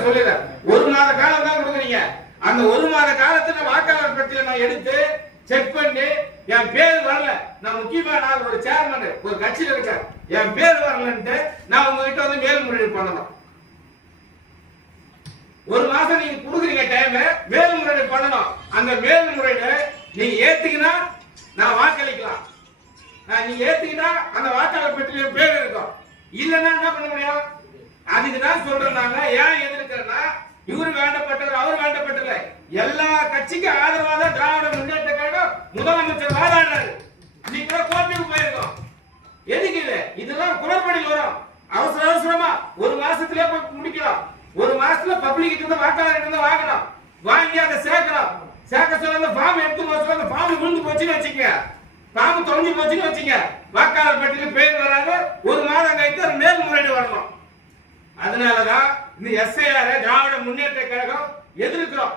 நான் சொல்லிடுறேன். 1 மாத காலம் தான் கொடுக்குறீங்க. அந்த 1 மாத காலத்துல வாக்காளர் பட்டியலை நான் எடுத்து செக் பண்ணி என் பேர் வரல, நான் முக்கியமா நான் ஒரு சேர்மன் ஒரு கட்சியில இருக்கேன், என் பேர் வரலன்ட்டு நான் உங்ககிட்ட வந்து மேல்முறையீடு பண்ணணும். 1 மாசம் நீங்க கொடுக்குறீங்க டைம், மேல்முறையீடு பண்ணணும். அந்த மேல்முறையீடு நீங்க ஏத்துக்கினா நான் வாக்களிக்கலாம், நீங்க ஏத்துக்கிட்டா அந்த வாக்காளர் பட்டியலில் பேர் இருக்கும். இல்லன்னா என்ன பண்ண முடியும்? அதுக்கு தான் சொல்றேன். நாங்க ஏன் எதிர்க்கிறேன்னா, இவரு வேண்டப்பட்டவர் அவர் வேண்டப்பட்டல, எல்லா கட்சிக்கும் ஆதரவாக தான் திராவிட முன்னேற்ற கழகம் முதலமைச்சர் வாதாடுறாரு. இன்னைக்கு கூட கோர்ட்டுக்கு போயிருக்கோம். எதுக்கு இது? இதெல்லாம் குளறுபடி வரும். அவசர அவசரமா 1 மாசத்திலே முடிக்கலாம். 1 மாசத்துல பப்ளிக் கிட்ட வாக்காளர் கிட்ட வாங்கணும், வாங்கி அதை சேர்க்கணும். சேர்க்க சொல்ல அந்த ஃபார்ம் எடுத்து போச்சு, அந்த ஃபார்ம் விழுந்து போச்சுன்னு வச்சுக்கங்க, ஃபார்ம் தொலைஞ்சு போச்சுன்னு வச்சுங்க, வாக்காளர் பட்டியலில் பேர் வராது. 1 மாதம் கழித்து ஒரு மேல்முறையீடு வரணும். அதனாலதான் இந்த SIR திராவிட முன்னேற்ற கழகம் எதிர்க்கிறோம்.